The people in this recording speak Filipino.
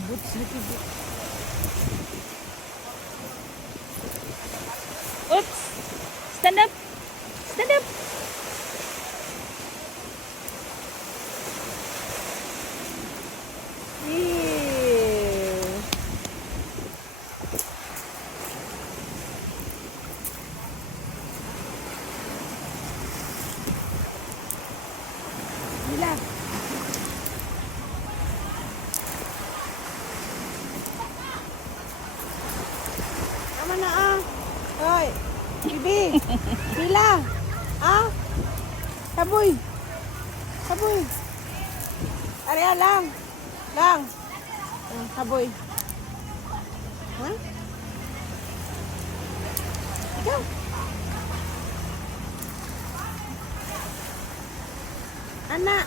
boots, Lucky boots. Oops! Stand up! Stand up! Ew. Mila. Tama na ah. Hoy. Bibi. Mila. Ah. Kaboy. Kaboy. Area lang. Lang. Kaboy. Ha? Ikaw. Ana,